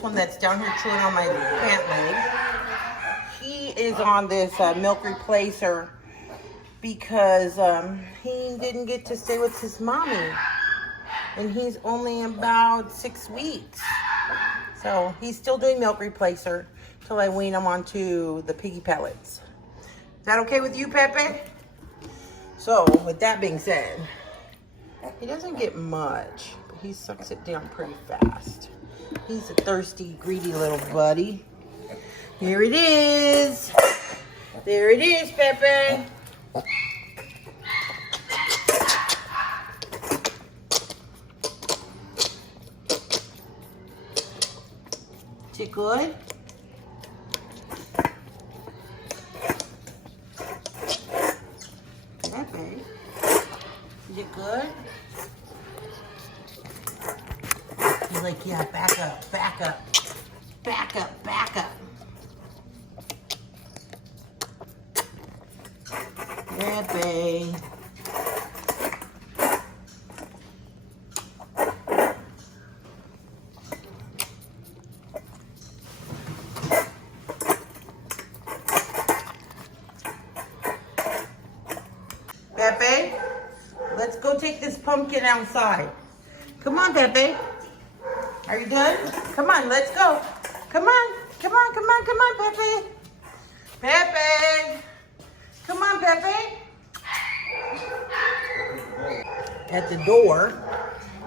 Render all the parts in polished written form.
this one that's down here chewing on my pant leg. He is on this milk replacer because he didn't get to stay with his mommy. And he's only about 6 weeks. So he's still doing milk replacer till I wean him onto the piggy pellets. Is that okay with you, Pepe? So with that being said, he doesn't get much, but he sucks it down pretty fast. He's a thirsty, greedy little buddy. Here it is. There it is, Pepe. Is it good? Pepe, is it good? He's like, yeah, back up, back up, back up, back up. Pepe. Pepe, let's go take this pumpkin outside. Come on, Pepe. Are you done? Come on, let's go. Come on, come on, come on, come on, Pepe. Pepe. Come on, Pepe. At the door,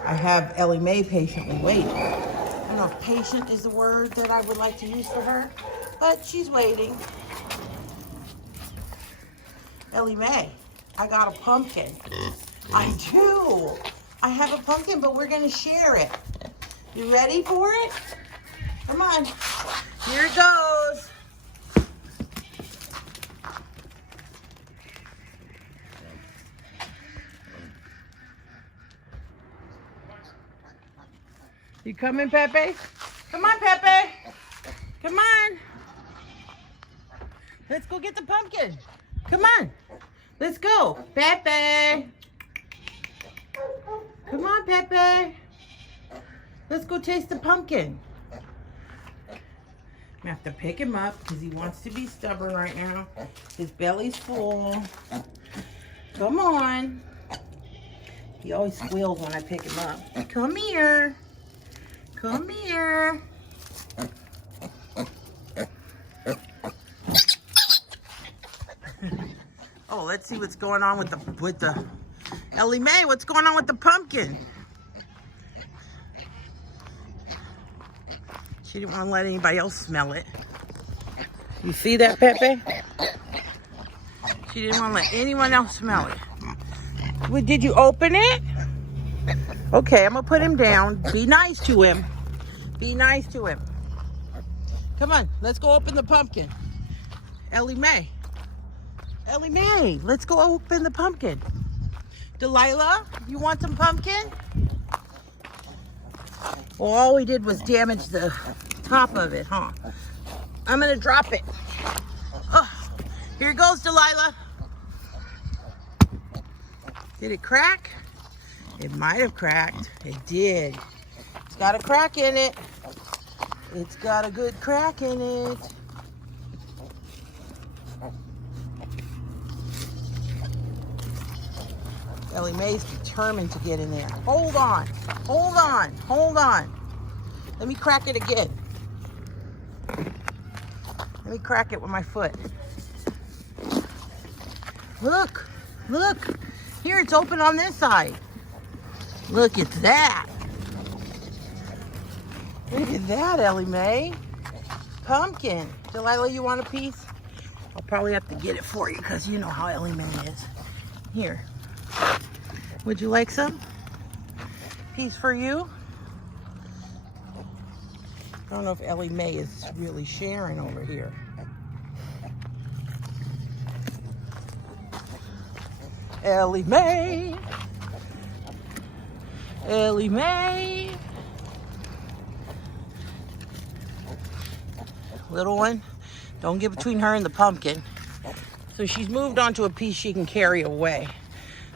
I have Ellie Mae patiently waiting. I don't know if patient is the word that I would like to use for her, but she's waiting. Ellie Mae, I got a pumpkin. I do. I have a pumpkin, but we're gonna share it. You ready for it? Come on. Here it goes. You coming, Pepe? Come on, Pepe. Come on. Let's go get the pumpkin. Come on. Let's go. Pepe. Come on, Pepe. Let's go taste the pumpkin. I'm gonna have to pick him up because he wants to be stubborn right now. His belly's full. Come on. He always squeals when I pick him up. Come here. Come here. Oh, let's see what's going on with the Ellie Mae. What's going on with the pumpkin? She didn't want to let anybody else smell it. You see that, Pepe? She didn't want to let anyone else smell it. Well, did you open it? Okay, I'm gonna put him down. Be nice to him. Be nice to him. Come on, let's go open the pumpkin. Ellie Mae. Ellie Mae, let's go open the pumpkin. Delilah, you want some pumpkin? Well, all we did was damage the top of it, huh? I'm gonna drop it. Oh, here goes, Delilah. Did it crack? It might have cracked. It did. It's got a crack in it. It's got a good crack in it. Ellie Mae's determined to get in there. Hold on. Hold on. Hold on. Let me crack it again. Let me crack it with my foot. Look. Look. Here, it's open on this side. Look at that. Look at that, Ellie Mae. Pumpkin. Delilah, you want a piece? I'll probably have to get it for you because you know how Ellie Mae is. Here. Would you like some? Piece for you? I don't know if Ellie Mae is really sharing over here. Ellie Mae. Ellie Mae. Little one, don't get between her and the pumpkin. So she's moved on to a piece she can carry away.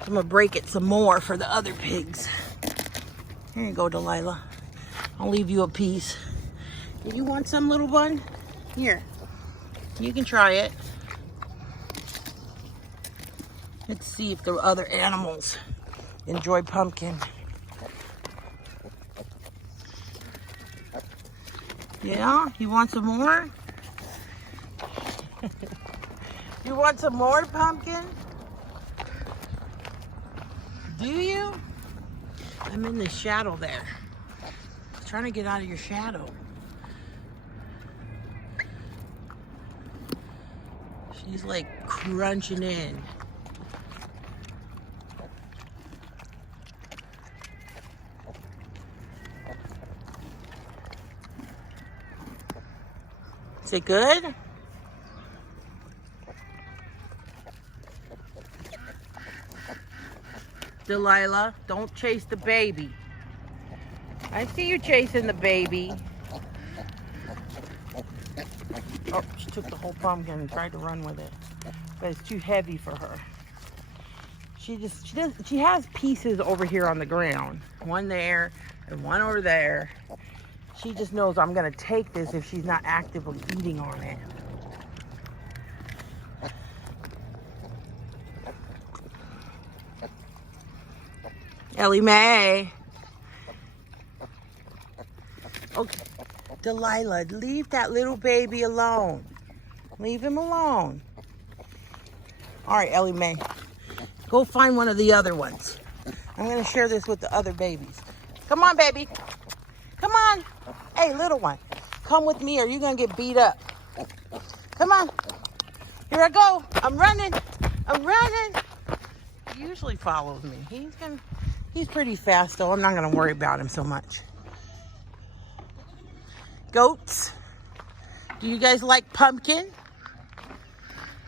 I'm gonna break it some more for the other pigs. Here you go, Delilah. I'll leave you a piece. Do you want some, little bun? Here, you can try it. Let's see if the other animals enjoy pumpkin. Yeah, you want some more? You want some more pumpkin? Do you? I'm in the shadow there. I'm trying to get out of your shadow. She's like crunching in. Is it good? Delilah, don't chase the baby. I see you chasing the baby. Oh, she took the whole pumpkin and tried to run with it. But it's too heavy for her. She has pieces over here on the ground. One there and one over there. She just knows I'm gonna take this if she's not actively eating on it. Ellie Mae. Okay, Delilah, leave that little baby alone. Leave him alone. All right, Ellie Mae, go find one of the other ones. I'm gonna share this with the other babies. Come on, baby. Come on. Hey, little one, come with me or you're gonna get beat up. Come on. Here I go. I'm running. I'm running. He usually follows me. He's pretty fast though. I'm not gonna worry about him so much. Goats, do you guys like pumpkin?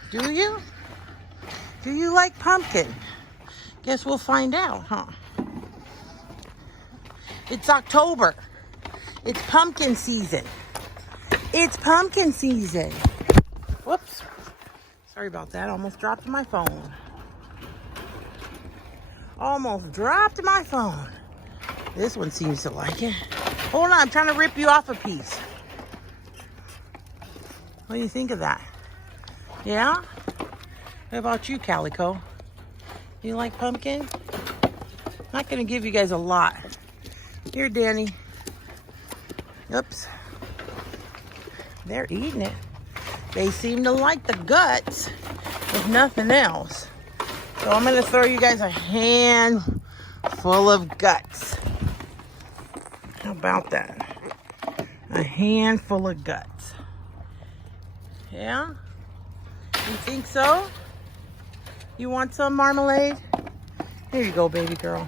Do you? Do you like pumpkin? Guess we'll find out, huh? It's October. It's pumpkin season. It's pumpkin season. Whoops. Sorry about that. Almost dropped my phone. Almost dropped my phone. This one seems to like it. Hold on, I'm trying to rip you off a piece. What do you think of that? Yeah? What about you, Calico? You like pumpkin? I'm not gonna give you guys a lot. Here, Danny. Oops. They're eating it. They seem to like the guts, if nothing else. So I'm gonna throw you guys a handful of guts. How about that? A handful of guts. Yeah? You think so? You want some marmalade? Here you go, baby girl.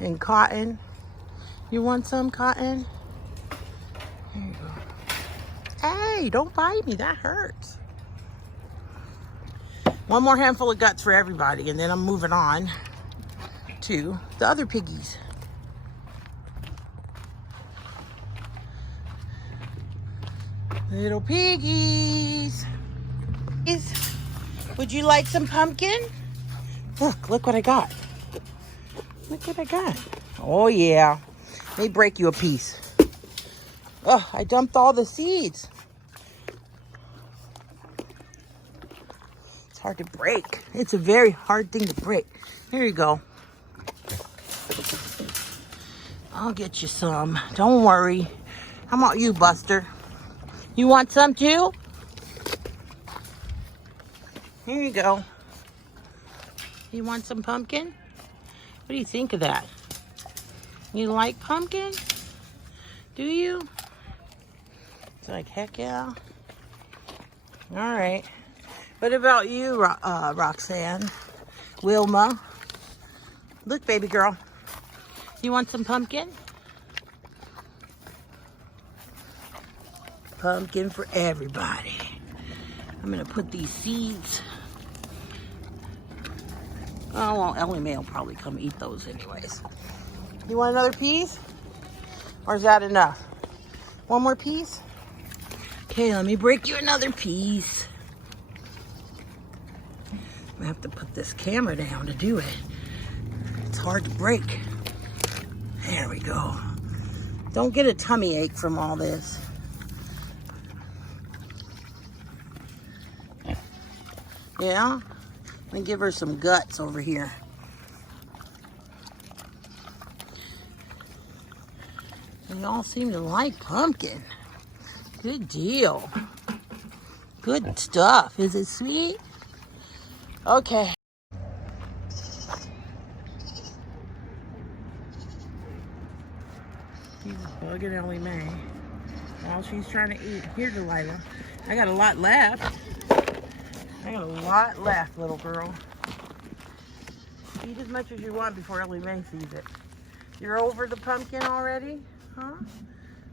And cotton. You want some cotton? Here you go. Hey, don't bite me. That hurts. One more handful of guts for everybody, and then I'm moving on to the other piggies. Little piggies. Would you like some pumpkin? Look what I got. Look what I got. Oh yeah. Let me break you a piece. Oh, I dumped all the seeds. It's hard to break. It's a very hard thing to break. Here you go. I'll get you some. Don't worry. How about you, Buster? You want some too? Here you go. You want some pumpkin? What do you think of that? You like pumpkin? Do you? It's like, heck yeah. All right. What about you, Roxanne? Wilma? Look, baby girl. You want some pumpkin? Pumpkin for everybody. I'm gonna put these seeds. Oh, well, Ellie Mae will probably come eat those anyways. You want another piece? Or is that enough? One more piece? Okay, let me break you another piece. I'm gonna have to put this camera down to do it. It's hard to break. There we go. Don't get a tummy ache from all this. Yeah? Let me give her some guts over here. They all seem to like pumpkin. Good deal. Good stuff. Is it sweet? Okay. He's bugging Ellie Mae while she's trying to eat. Here, Delilah. I got a lot left. Little girl. Eat as much as you want before Ellie Mae sees it. You're over the pumpkin already? Huh?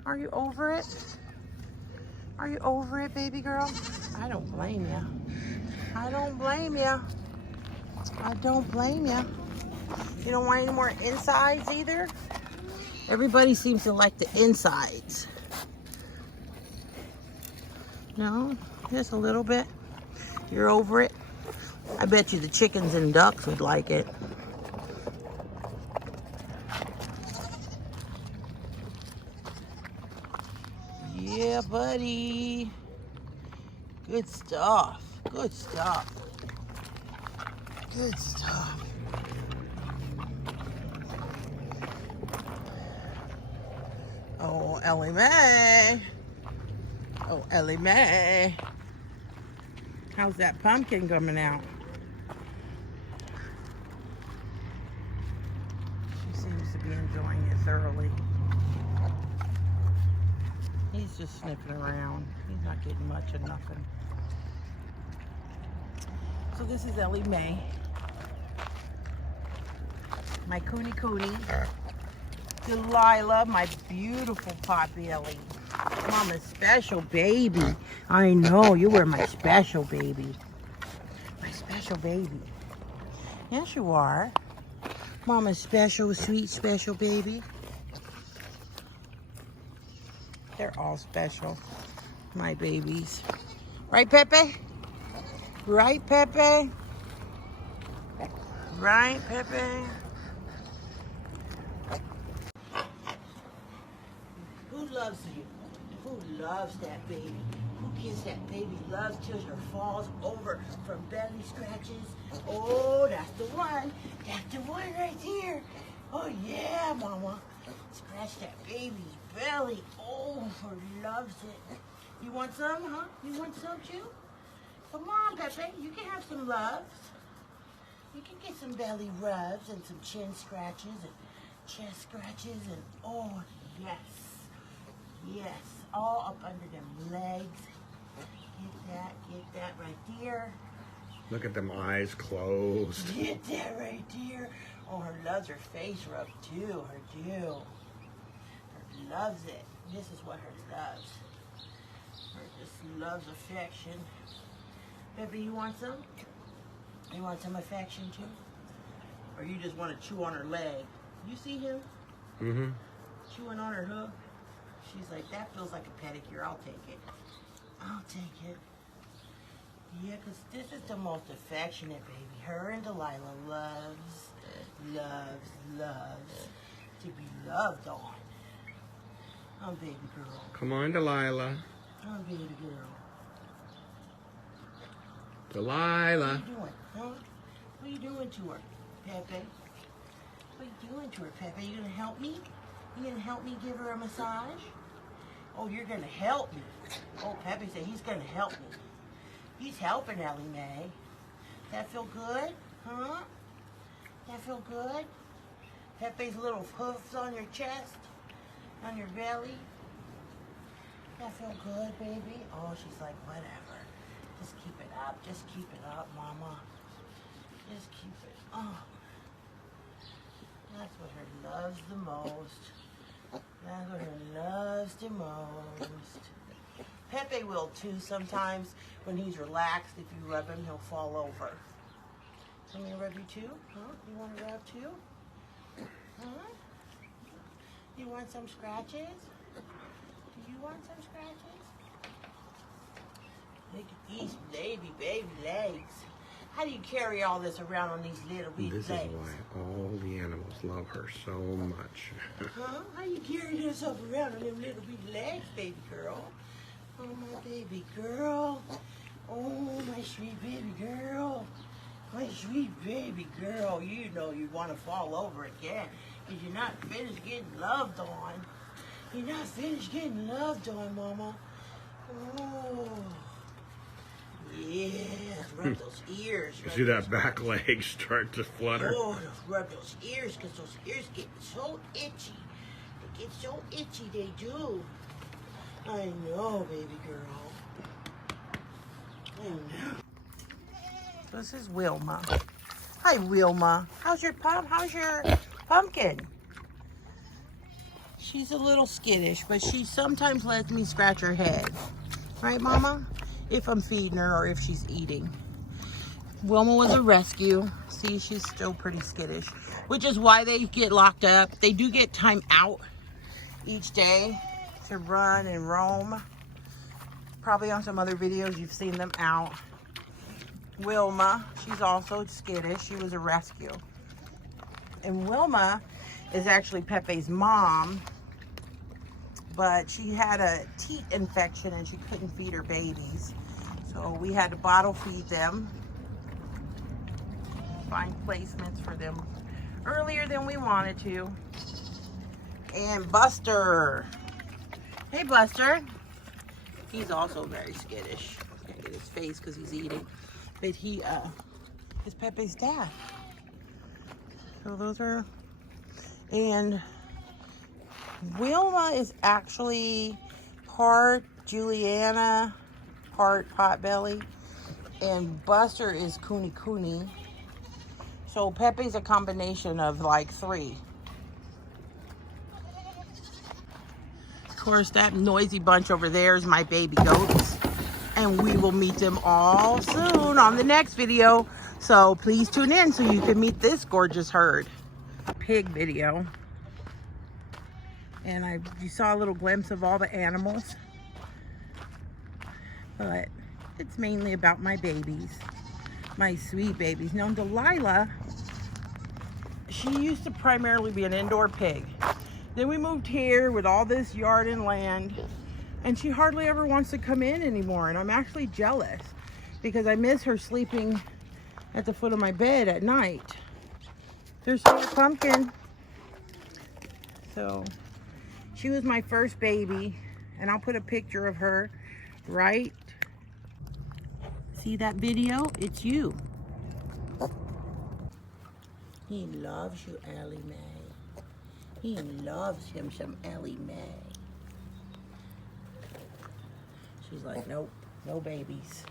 Are you over it? Are you over it, baby girl? I don't blame you. I don't blame you. I don't blame you. You don't want any more insides either? Everybody seems to like the insides. No? Just a little bit? You're over it? I bet you the chickens and ducks would like it. Yeah, buddy. Good stuff. Good stuff. Good stuff. Oh, Ellie Mae. Oh, Ellie Mae. How's that pumpkin coming out? She seems to be enjoying it thoroughly. He's just sniffing around. He's not getting much of nothing. So this is Ellie Mae. My kunekune. Delilah, my beautiful potbelly. Mama's special baby. I know, you were my special baby. My special baby. Yes, you are. Mama's special, sweet, special baby. They're all special, my babies. Right, Pepe? Right, Pepe? Right, Pepe? Who loves you? Who loves that baby? Who gives that baby love till her falls over from belly scratches? Oh, that's the one. That's the one right there. Oh, yeah, Mama. Scratch that baby's belly. Oh, her loves it. You want some, huh? You want some too? Come on, Pepe. You can have some loves. You can get some belly rubs and some chin scratches and chest scratches and oh, yes. Yes, all up under them legs. Get that right there. Look at them eyes closed. Get that right there. Oh, her loves her face rub too. Her do. Her loves it. This is what her loves. Her just loves affection. Baby, you want some? You want some affection too? Or you just want to chew on her leg? You see him? Mm-hmm. Chewing on her hoof? She's like, that feels like a pedicure. I'll take it. I'll take it. Yeah, because this is the most affectionate baby. Her and Delilah loves to be loved on. Oh, baby girl. Come on, Delilah. Oh, baby girl. Delilah. What are you doing? Huh? What are you doing to her, Pepe? What are you doing to her, Pepe? You gonna help me? You gonna help me give her a massage? Oh, you're gonna help me. Oh, Pepe said he's gonna help me. He's helping Ellie Mae. That feel good? Huh? That feel good? Pepe's little hoofs on your chest? On your belly? That feel good, baby? Oh, she's like, whatever. Just keep it up. Just keep it up, Mama. Just keep it up. That's what her loves the most. That's what her loves the most. Pepe will too sometimes when he's relaxed. If you rub him, he'll fall over. Can you rub you too? Huh? You want to rub too? Huh? You want some scratches? Do you want some scratches? Look at these baby legs. How do you carry all this around on these little bitty This is legs? why all the animals love her so much. Huh? How you carry this up around on them little bitty legs, baby girl? Oh, my baby girl. Oh, my sweet baby girl. My sweet baby girl. You know you want to fall over again because you're not finished getting loved on. You're not finished getting loved on, Mama. Oh. Yeah, rub those ears. You see that back leg start to flutter? Oh, rub those ears, because those ears get so itchy. They get so itchy, they do. I know, baby girl. I know. This is Wilma. Hi, Wilma. How's your pumpkin? She's a little skittish, but she sometimes lets me scratch her head. Right, Mama? If I'm feeding her or if she's eating. Wilma was a rescue. See, she's still pretty skittish, which is why they get locked up. They do get time out each day to run and roam. Probably on some other videos you've seen them out. Wilma, she's also skittish. She was a rescue. And Wilma is actually Pepe's mom, but she had a teat infection and she couldn't feed her babies. So we had to bottle feed them, find placements for them earlier than we wanted to. And Buster. Hey, Buster. He's also very skittish. Can't get his face because he's eating. But he is Pepe's dad. So those are, and Wilma is actually part Juliana, part Potbelly, and Buster is kunekune. So Pepe's a combination of like 3. Of course, that noisy bunch over there is my baby goats, and we will meet them all soon on the next video. So please tune in so you can meet this gorgeous herd. Pig video. And you saw a little glimpse of all the animals. But it's mainly about my babies. My sweet babies. Now, Delilah, she used to primarily be an indoor pig. Then we moved here with all this yard and land, and she hardly ever wants to come in anymore. And I'm actually jealous because I miss her sleeping at the foot of my bed at night. There's her pumpkin. So she was my first baby, and I'll put a picture of her right. See that video? It's you. He loves you, Ellie Mae. He loves him some Ellie Mae. She's like, nope, no babies.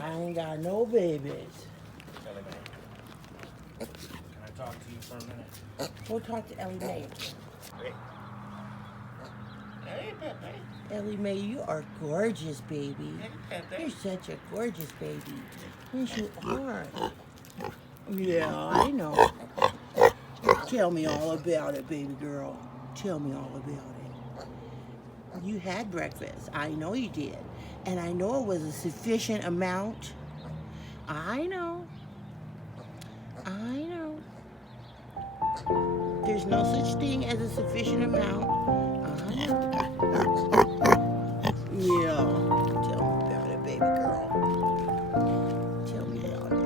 I ain't got no babies. Ellie Mae, can I talk to you for a minute? Go talk to Ellie Mae. Hey, Pepe. Ellie Mae, you are gorgeous, baby. Hey, Pepe. You're such a gorgeous baby. Yes, you are. Yeah, I know. Tell me all about it, baby girl. Tell me all about it. You had breakfast. I know you did. And I know it was a sufficient amount. I know. I know. There's no such thing as a sufficient amount. I know. Yeah. Tell me about it, baby girl. Tell me about it.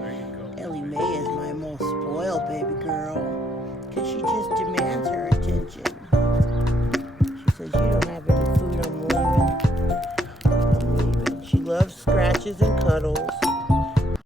There you go. Ellie Mae is my most spoiled baby girl because she just demands her attention. She says, you don't have any food, I'm leaving. I'm leaving. She loves scratches and cuddles.